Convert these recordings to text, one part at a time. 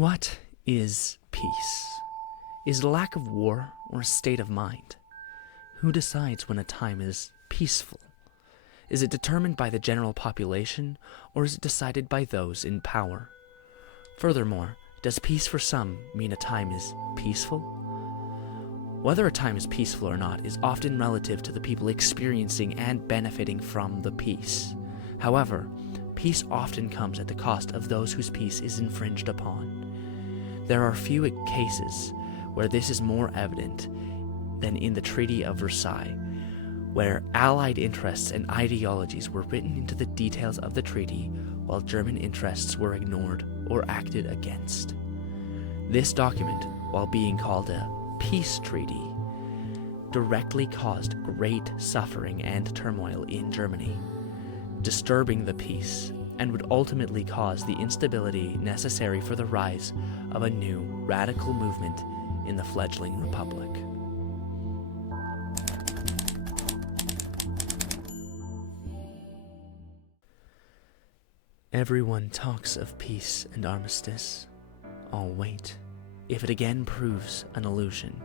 What is peace? Is it a lack of war or a state of mind? Who decides when a time is peaceful? Is it determined by the general population, or is it decided by those in power? Furthermore, does peace for some mean a time is peaceful? Whether a time is peaceful or not is often relative to the people experiencing and benefiting from the peace. However, peace often comes at the cost of those whose peace is infringed upon. There are few cases where this is more evident than in the Treaty of Versailles, where Allied interests and ideologies were written into the details of the treaty while German interests were ignored or acted against. This document, while being called a peace treaty, directly caused great suffering and turmoil in Germany, disturbing the peace, and would ultimately cause the instability necessary for the rise of a new radical movement in the fledgling republic. Everyone talks of peace and armistice. All wait. If it again proves an illusion,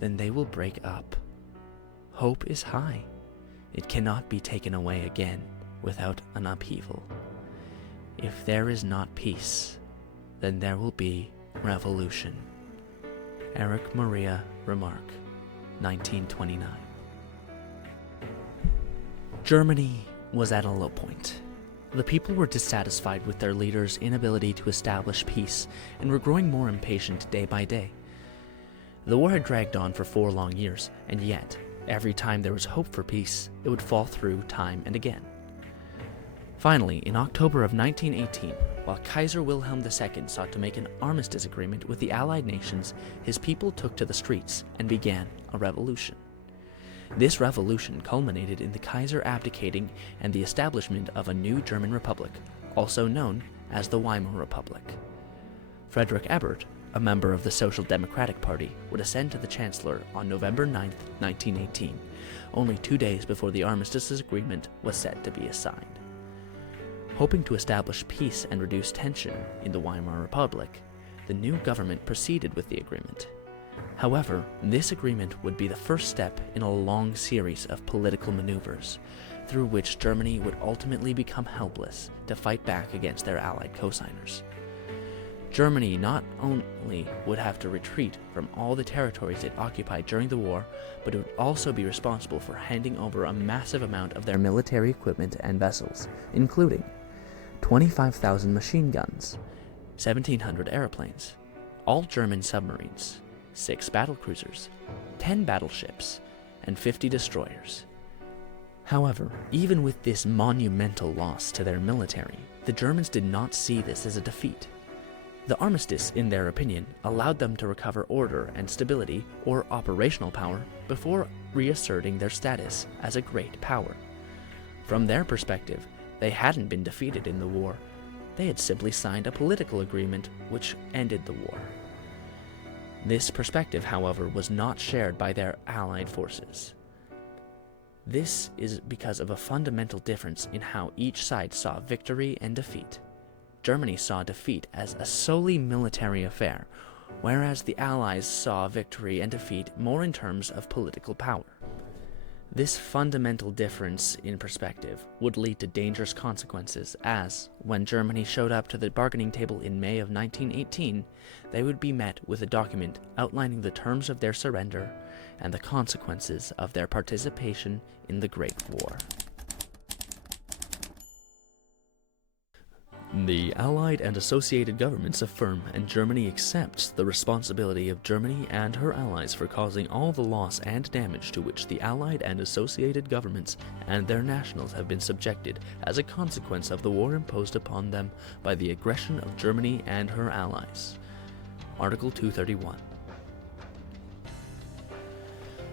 then they will break up. Hope is high. It cannot be taken away again without an upheaval. If there is not peace, then there will be revolution. Erich Maria Remarque, 1929. Germany was at a low point. The people were dissatisfied with their leaders' inability to establish peace and were growing more impatient day by day. The war had dragged on for 4 long years, and yet, every time there was hope for peace, it would fall through time and again. Finally, in October of 1918, while Kaiser Wilhelm II sought to make an armistice agreement with the Allied nations, his people took to the streets and began a revolution. This revolution culminated in the Kaiser abdicating and the establishment of a new German republic, also known as the Weimar Republic. Friedrich Ebert, a member of the Social Democratic Party, would ascend to the Chancellor on November 9, 1918, only 2 days before the armistice agreement was set to be signed. Hoping to establish peace and reduce tension in the Weimar Republic, the new government proceeded with the agreement. However, this agreement would be the first step in a long series of political maneuvers, through which Germany would ultimately become helpless to fight back against their Allied co-signers. Germany not only would have to retreat from all the territories it occupied during the war, but it would also be responsible for handing over a massive amount of their military equipment and vessels, including 25,000 machine guns, 1,700 airplanes, all German submarines, 6 battlecruisers, 10 battleships, and 50 destroyers. However, even with this monumental loss to their military, the Germans did not see this as a defeat. The armistice, in their opinion, allowed them to recover order and stability, or operational power, before reasserting their status as a great power. From their perspective, they hadn't been defeated in the war. They had simply signed a political agreement which ended the war. This perspective, however, was not shared by their Allied forces. This is because of a fundamental difference in how each side saw victory and defeat. Germany saw defeat as a solely military affair, whereas the Allies saw victory and defeat more in terms of political power. This fundamental difference in perspective would lead to dangerous consequences as, when Germany showed up to the bargaining table in May of 1918, they would be met with a document outlining the terms of their surrender and the consequences of their participation in the Great War. The Allied and associated governments affirm, and Germany accepts, the responsibility of Germany and her allies for causing all the loss and damage to which the Allied and associated governments and their nationals have been subjected as a consequence of the war imposed upon them by the aggression of Germany and her allies. Article 231.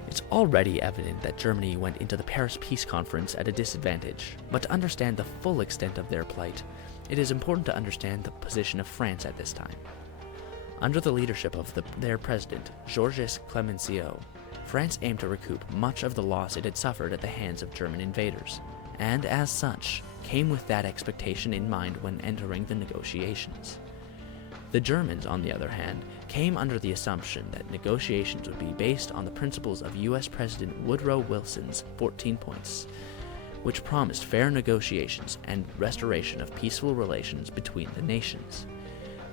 It's already evident that Germany went into the Paris Peace Conference at a disadvantage, but to understand the full extent of their plight, it is important to understand the position of France at this time. Under the leadership of their president, Georges Clemenceau, France aimed to recoup much of the loss it had suffered at the hands of German invaders, and as such, came with that expectation in mind when entering the negotiations. The Germans, on the other hand, came under the assumption that negotiations would be based on the principles of US President Woodrow Wilson's 14 points, which promised fair negotiations and restoration of peaceful relations between the nations.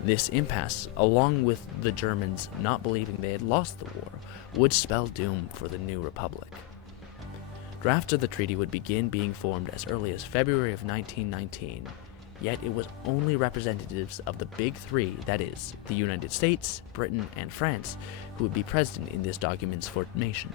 This impasse, along with the Germans not believing they had lost the war, would spell doom for the new republic. Drafts of the treaty would begin being formed as early as February of 1919, yet it was only representatives of the Big Three, that is, the United States, Britain, and France, who would be present in this document's formation.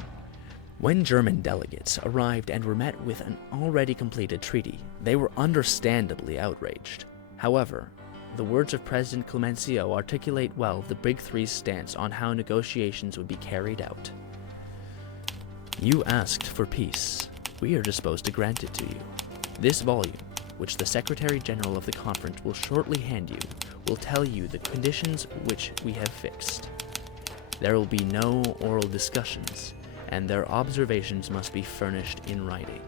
When German delegates arrived and were met with an already completed treaty, they were understandably outraged. However, the words of President Clemenceau articulate well the Big Three's stance on how negotiations would be carried out. You asked for peace. We are disposed to grant it to you. This volume, which the Secretary General of the Conference will shortly hand you, will tell you the conditions which we have fixed. There will be no oral discussions, and their observations must be furnished in writing.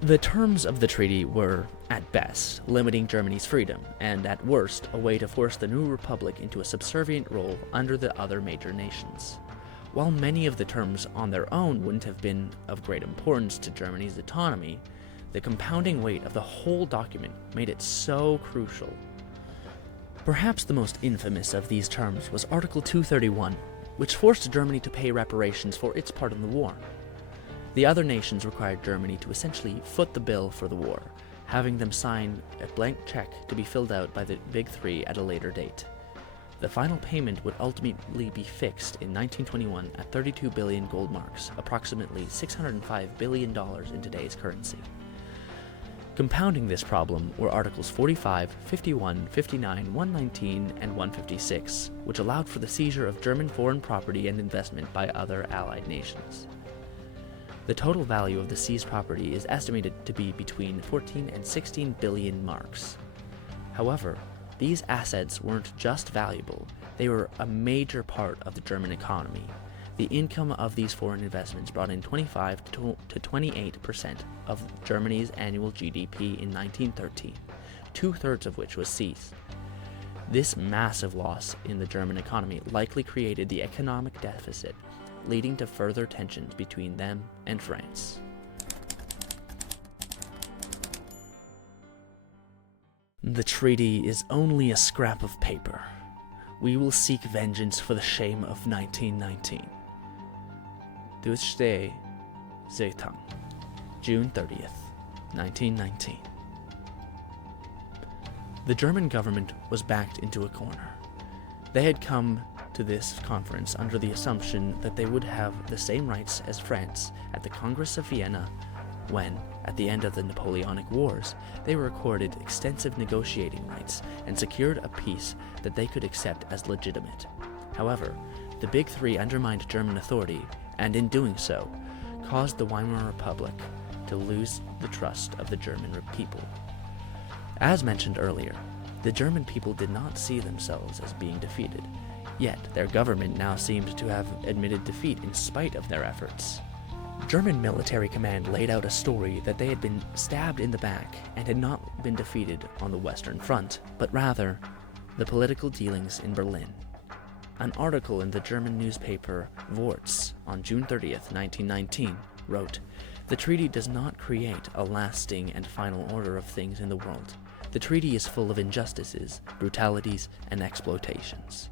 The terms of the treaty were, at best, limiting Germany's freedom, and at worst, a way to force the new republic into a subservient role under the other major nations. While many of the terms on their own wouldn't have been of great importance to Germany's autonomy, the compounding weight of the whole document made it so crucial. Perhaps the most infamous of these terms was Article 231, which forced Germany to pay reparations for its part in the war. The other nations required Germany to essentially foot the bill for the war, having them sign a blank check to be filled out by the Big Three at a later date. The final payment would ultimately be fixed in 1921 at 32 billion gold marks, approximately $605 billion in today's currency. Compounding this problem were Articles 45, 51, 59, 119, and 156, which allowed for the seizure of German foreign property and investment by other Allied nations. The total value of the seized property is estimated to be between 14 and 16 billion marks. However, these assets weren't just valuable, they were a major part of the German economy. The income of these foreign investments brought in 25 to 28% of Germany's annual GDP in 1913, two-thirds of which was seized. This massive loss in the German economy likely created the economic deficit, leading to further tensions between them and France. The treaty is only a scrap of paper. We will seek vengeance for the shame of 1919. Tuesday, Zaytang, June 30th, 1919. The German government was backed into a corner. They had come to this conference under the assumption that they would have the same rights as France at the Congress of Vienna when, at the end of the Napoleonic Wars, they were accorded extensive negotiating rights and secured a peace that they could accept as legitimate. However, the Big Three undermined German authority and, in doing so, caused the Weimar Republic to lose the trust of the German people. As mentioned earlier, the German people did not see themselves as being defeated, yet their government now seemed to have admitted defeat in spite of their efforts. German military command laid out a story that they had been stabbed in the back and had not been defeated on the Western Front, but rather the political dealings in Berlin. An article in the German newspaper Worts on June 30th, 1919, wrote, "The treaty does not create a lasting and final order of things in the world. The treaty is full of injustices, brutalities, and exploitations."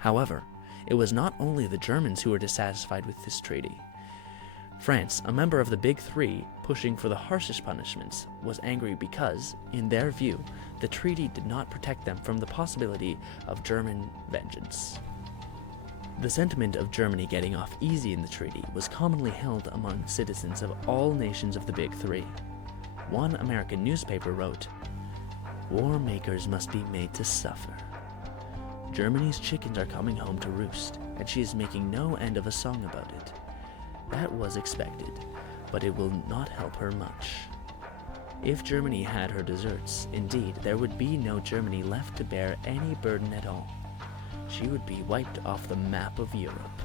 However, it was not only the Germans who were dissatisfied with this treaty. France, a member of the Big Three, pushing for the harshest punishments, was angry because, in their view, the treaty did not protect them from the possibility of German vengeance. The sentiment of Germany getting off easy in the treaty was commonly held among citizens of all nations of the Big Three. One American newspaper wrote, "War makers must be made to suffer. Germany's chickens are coming home to roost, and she is making no end of a song about it. That was expected, but it will not help her much. If Germany had her deserts, indeed, there would be no Germany left to bear any burden at all. She would be wiped off the map of Europe.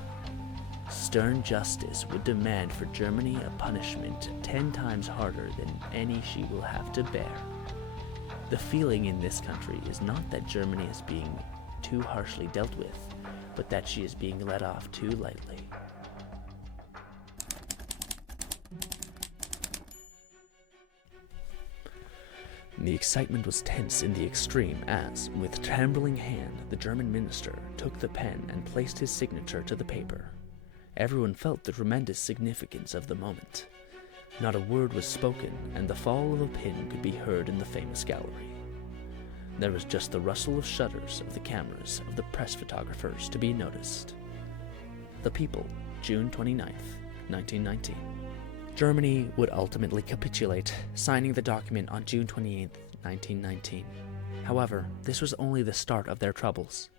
Stern justice would demand for Germany a punishment 10 times harder than any she will have to bear." The feeling in this country is not that Germany is being too harshly dealt with, but that she is being let off too lightly. The excitement was tense in the extreme as, with trembling hand, the German minister took the pen and placed his signature to the paper. Everyone felt the tremendous significance of the moment. Not a word was spoken, and the fall of a pin could be heard in the famous gallery. There was just the rustle of shutters of the cameras of the press photographers to be noticed. The People, June 29th, 1919. Germany would ultimately capitulate, signing the document on June 28, 1919. However, this was only the start of their troubles.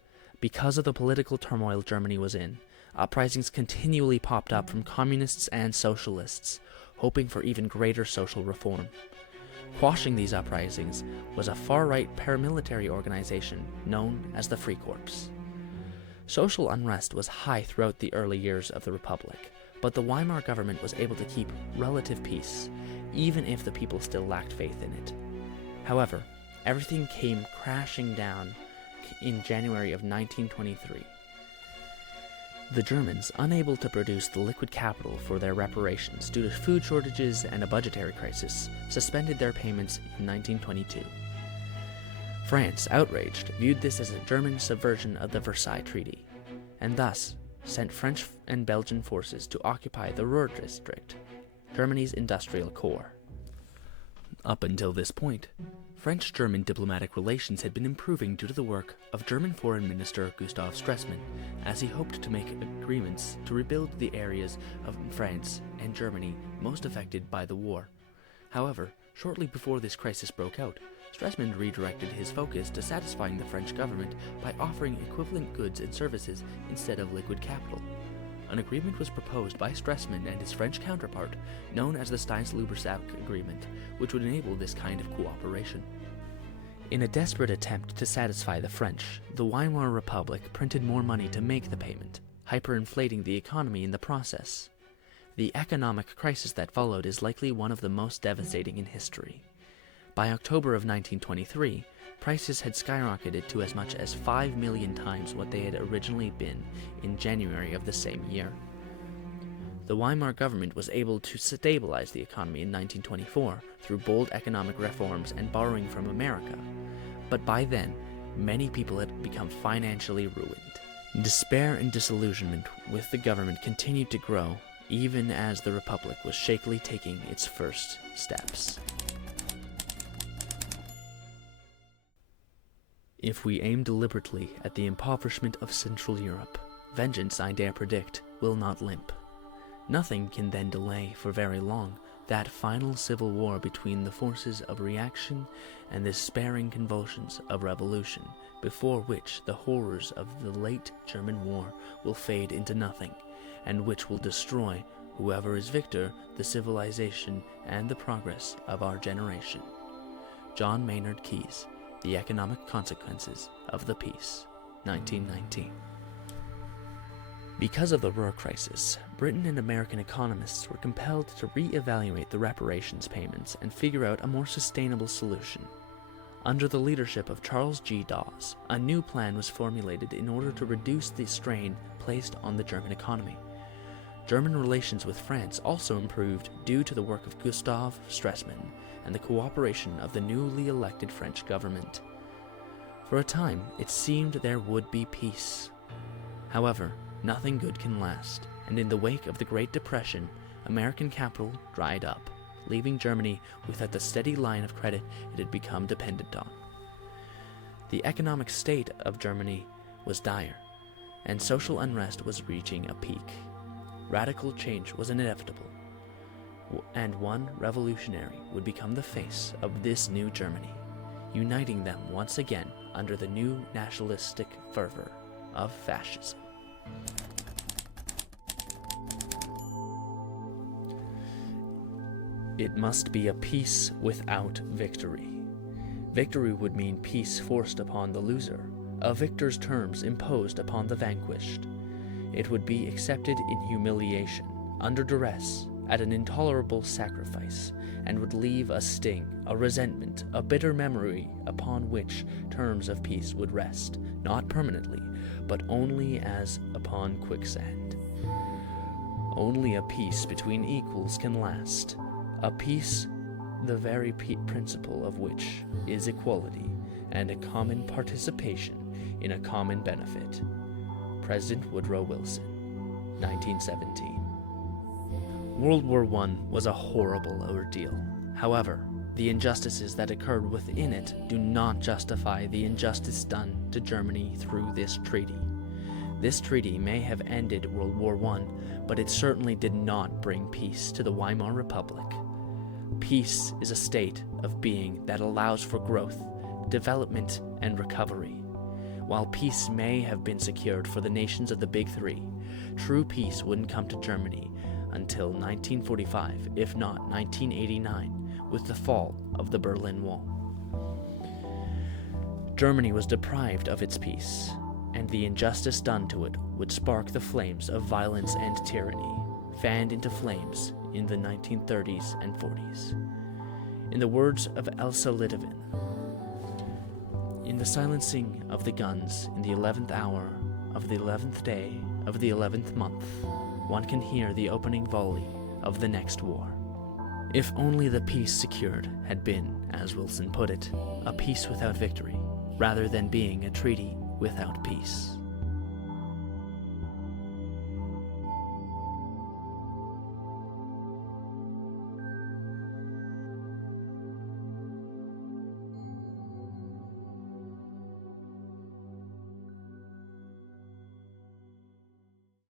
Because of the political turmoil Germany was in, uprisings continually popped up from communists and socialists, hoping for even greater social reform. Quashing these uprisings was a far-right paramilitary organization known as the Free Corps. Social unrest was high throughout the early years of the Republic, but the Weimar government was able to keep relative peace, even if the people still lacked faith in it. However, everything came crashing down in January of 1923. The Germans, unable to produce the liquid capital for their reparations due to food shortages and a budgetary crisis, suspended their payments in 1922. France, outraged, viewed this as a German subversion of the Versailles Treaty, and thus sent French and Belgian forces to occupy the Ruhr district, Germany's industrial core. Up until this point, French-German diplomatic relations had been improving due to the work of German Foreign Minister Gustav Stresemann, as he hoped to make agreements to rebuild the areas of France and Germany most affected by the war. However, shortly before this crisis broke out, Stresemann redirected his focus to satisfying the French government by offering equivalent goods and services instead of liquid capital. An agreement was proposed by Stresemann and his French counterpart, known as the Stein-Lubersac Agreement, which would enable this kind of cooperation. In a desperate attempt to satisfy the French, the Weimar Republic printed more money to make the payment, hyperinflating the economy in the process. The economic crisis that followed is likely one of the most devastating in history. By October of 1923, prices had skyrocketed to as much as 5 million times what they had originally been in January of the same year. The Weimar government was able to stabilize the economy in 1924 through bold economic reforms and borrowing from America, but by then, many people had become financially ruined. Despair and disillusionment with the government continued to grow, even as the Republic was shakily taking its first steps. If we aim deliberately at the impoverishment of Central Europe, vengeance, I dare predict, will not limp. Nothing can then delay for very long that final civil war between the forces of reaction and the despairing convulsions of revolution, before which the horrors of the late German war will fade into nothing, and which will destroy, whoever is victor, the civilization and the progress of our generation. John Maynard Keyes, The Economic Consequences of the Peace, 1919. Because of the Ruhr crisis, Britain and American economists were compelled to re-evaluate the reparations payments and figure out a more sustainable solution. Under the leadership of Charles G. Dawes, a new plan was formulated in order to reduce the strain placed on the German economy. German relations with France also improved due to the work of Gustav Stresemann and the cooperation of the newly elected French government. For a time, it seemed there would be peace. However, nothing good can last, and in the wake of the Great Depression, American capital dried up, leaving Germany without the steady line of credit it had become dependent on. The economic state of Germany was dire, and social unrest was reaching a peak. Radical change was inevitable, and one revolutionary would become the face of this new Germany, uniting them once again under the new nationalistic fervor of fascism. It must be a peace without victory. Victory would mean peace forced upon the loser, a victor's terms imposed upon the vanquished. It would be accepted in humiliation, under duress, at an intolerable sacrifice, and would leave a sting, a resentment, a bitter memory upon which terms of peace would rest, not permanently, but only as upon quicksand. Only a peace between equals can last, a peace the very principle of which is equality and a common participation in a common benefit. President Woodrow Wilson, 1917. World War I was a horrible ordeal. However, the injustices that occurred within it do not justify the injustice done to Germany through this treaty. This treaty may have ended World War I, but it certainly did not bring peace to the Weimar Republic. Peace is a state of being that allows for growth, development, and recovery. While peace may have been secured for the nations of the Big Three, true peace wouldn't come to Germany until 1945, if not 1989, with the fall of the Berlin Wall. Germany was deprived of its peace, and the injustice done to it would spark the flames of violence and tyranny, fanned into flames in the 1930s and 40s. In the words of Elsa Litovin, "In the silencing of the guns in the 11th hour of the 11th day of the 11th month, one can hear the opening volley of the next war." If only the peace secured had been, as Wilson put it, a peace without victory, rather than being a treaty without peace.